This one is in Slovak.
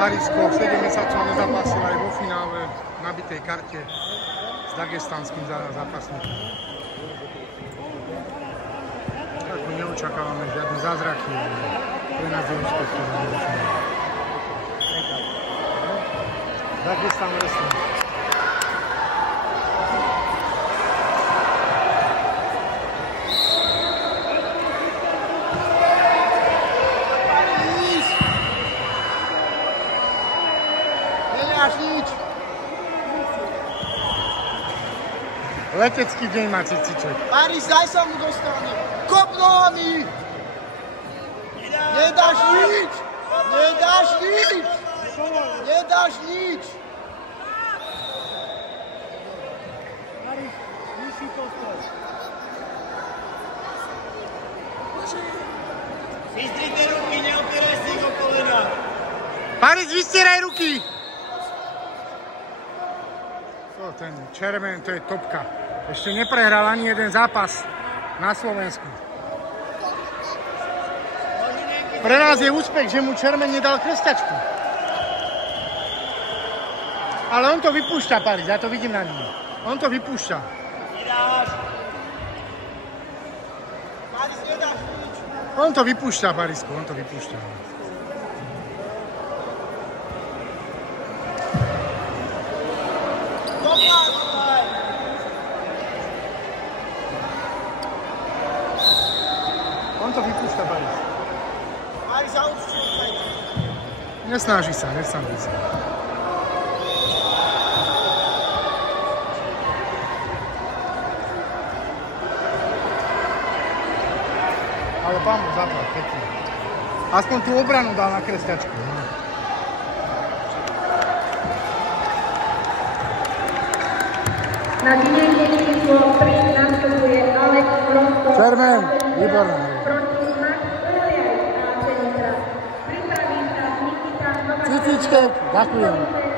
Parisko 7 mesiacov nezapasil aj vo finále na bitej karte s dagestanským zápasníkom. Tak neočakávame žiadne zázraky, pre nás je úspech, ktorý je vo finále. Dagestan wrestling. Letecký deň má Ciciček. Paris, daj sa mu dostane. Kopnovaný! Nedáš nič! Nedáš nič! Nedáš nič! Paris, vyšší postoj. Vystrite ruky, neopieraj si ich o kolena. Paris, vystieraj ruky! Ten červen, to je topka. Ešte neprehral ani jeden zápas na Slovensku. Pre nás je úspech, že mu červen nedal krstačku. Ale on to vypúšťa, Paris, ja to vidím na ním. On to vypúšťa. On to vypúšťa, Parisku, on to vypúšťa. On to vypúšťa, Paris. Paris, ja určite. Nesnáži sa, nesnáži sa. Ale pán mu zabrať, pekne. Aspoň tú obranu dal na kresťačku. Na dynejke číslo 3 nastupuje Alex Rostov. Červen, výborné. Proti Max Elias a Centra. Pripraví sa Nikita Novák. Cicičke, ďakujem.